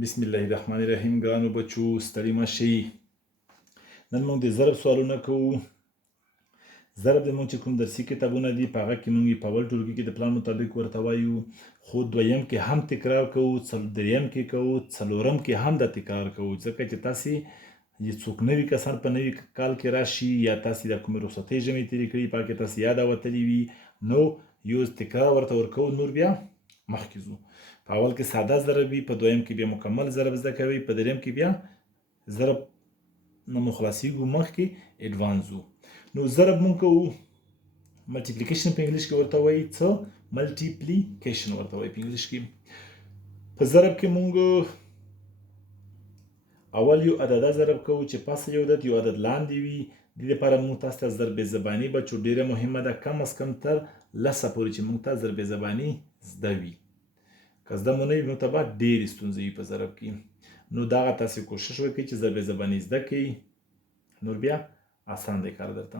بسم الله الرحمن الرحیم. ګرانو بچو ستړي مه شئ. نن موږ د ضرب سوالونه کوو. ضرب د موږ چې کوم درسي کتابونه دي په هغه کې موږ په اول ټولګي کې د پلان مطابق ورته وایو، خو دویم کې هم تکرار کوو، دریم کې کوو، څلورم کې هم دا تکرار کوو، ځکه چې تاسې څوک نوي کسان په نوي کال کې راشي یا تاسې د کومې رخصتۍ ژمې تېرې کړي په هغه کې تاسې یاد وتلي وي، نو یو تکرار ورته ورکوو، نور بیا مخکې ځو. په اول کې ساده ضرب وي، په دویم کې بیا مکمل ضرب زده کوئ، په دریم کې بیا ضرب نه مو خلاصیږو، مخکې اډوانس ځو. نو ضرب مونږ کوو، ملټیپلیکیشن په انګلیش کې ورته وایي، څه ملټیپلیکیشن ورته وایي په انګلیش کې. په ضرب کې مونږ اول یو عدده ضرب کوو چې پس یو عدد یو عدد لاندې وي. دې لپاره مونږ تاسو ته ضرب زباني بچو ډیره مهمه ده، کم از کم تر 10 پورې چې مونږ ته ضرب زباني زده وي. که زده مو نه وي نو ته به ډېرې ستونزې وي په ضرب کې. نو دغه تاسې کوشش وکړئ چې ضرب زباني زده کړئ، نور بیا آسان دی کار درته.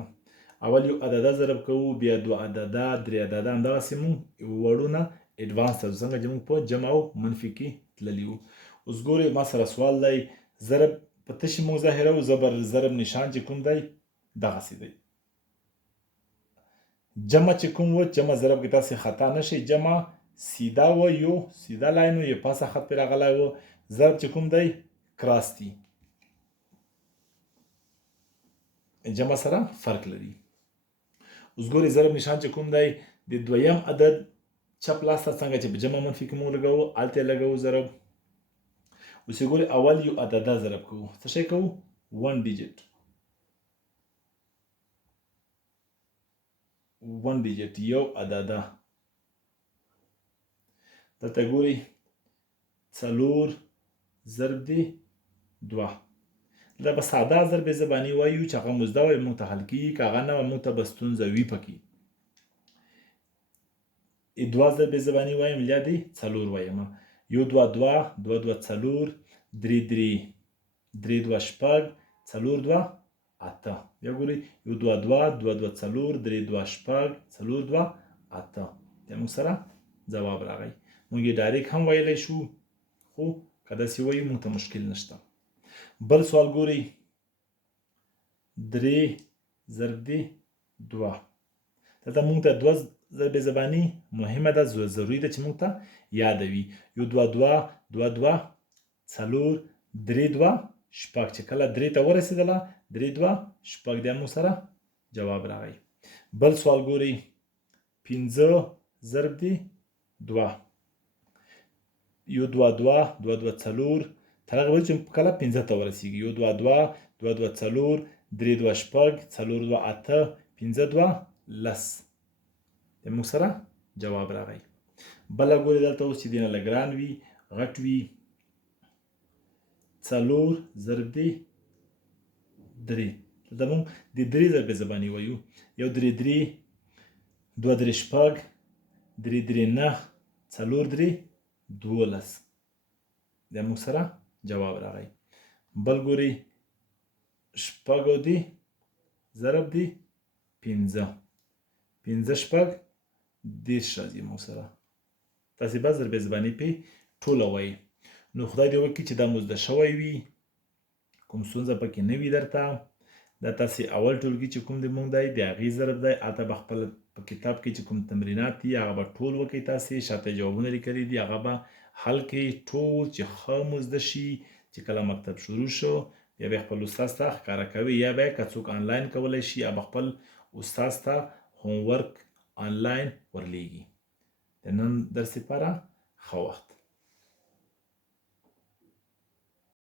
اول یو عدده ضرب کوو، بیا دو عدده، درې عدده، همدغسې مونږ وړونه اډوانس ته ځو، څنګه چې مونږ په جمع او منفي کې تللي وو. اوس ګورئ ما سره سوال دی، ضرب په تشې مونږ ظاهروو، زبر ضرب نشان چې کوم دی دغسې دی. جمع چې کوم و، جمع ضرب کې تاسې خطا نه شئ، جمع سیده و، یو سیده لاین و، یو پاسه خط پرې راغلی و. ضرب چې کوم دی کراس دی، جمع سره فرق لري. اوس ګورئ ضرب نشان چې کوم دی د دویم عدد چپ لاس ته، څنګه چې په جمع منفي کې مونږ لګوو هلته یې لګوو ضرب. اوس یې ګورئ اول یو عدده ضرب کوو، څه شی کوو؟ 1 ډیجټ، 1 ډیجټ یو عدده. دلته ګورئ څلور ضرب دی 2. دا به ساده ضرب زباني وایو چې هغه مو زده وي مونږ ته حل کېږي، که هغه نه وه مونږ ته به ستونزه وي پکې. 2 ضرب زباني وایم یا دی 4 وایم. 1 2 2 2 2 4 3 3 3 2 شپږ 4 2 8. بیا ګورئ 1 2 2 2 2 4 3 2 شپږ 4 2 8. بیا موږ سره ځواب راغی. موږ یې ډایرکټ هم ویلی شو، خو که داسې وایو موږ ته مشکل نشته. بل سوال ګورئ 3 ضرب دی 2. دلته موږ ته 2 ضرب زباني مهمه ده، ضروري ده چې موږ ته یاده وي. 1 2 2 2 2 4 3 2 شپږ، چې کله 3 ته ورسېدله 3 2 شپږ، بیا موږ سره جواب راغی. بل سوال ګورئ 5 ضرب دی 2. 1 2 2 2 2 4 تر هغه وخته چې کله 5 ته ورسېږي. 1 2 2 2 2 4 3 2 شپږ 4 2 8 5 2 10. د موږ سره جواب راغی. بله ګورئ دلته اوس چې دې نه لږ ګران وي، غټ وي، 4 ضرب دی 3. دلته موږ د 3 ضرب زباني وایو. 1 3 3 2 3 شپږ 3 3 9 4 3 12. د موږ سره جواب راغی. بل ګورئ شپږو دی ضرب دی 15. 15 شپږ 10 راځي موږ سره. تاسې به ضرب زباني پې ټوله وایي. نو خدای دې وکړي چې دا مو زده شوی وي، کوم ستونزه پکې نه وي درته. دا تاسې اول ټولګي چې کوم د مونږ دی د هغې ضرب دی، هلته به خپل په کتاب کې چې کوم تمرینات دي هغه به ټول وکړئ. تاسې شاته جوابونه لیکلي دي هغه به حل کړئ ټول، چې ښه مو زده شي. چې کله مکتب شروع شو بیا به خپل استاد ته ښکاره کوئ، یا به که څوک آنلاین کولی شي یا به خپل استاد ته هوم ورک آنلاین ورلیږي. د نن درس لپاره ښه وخت.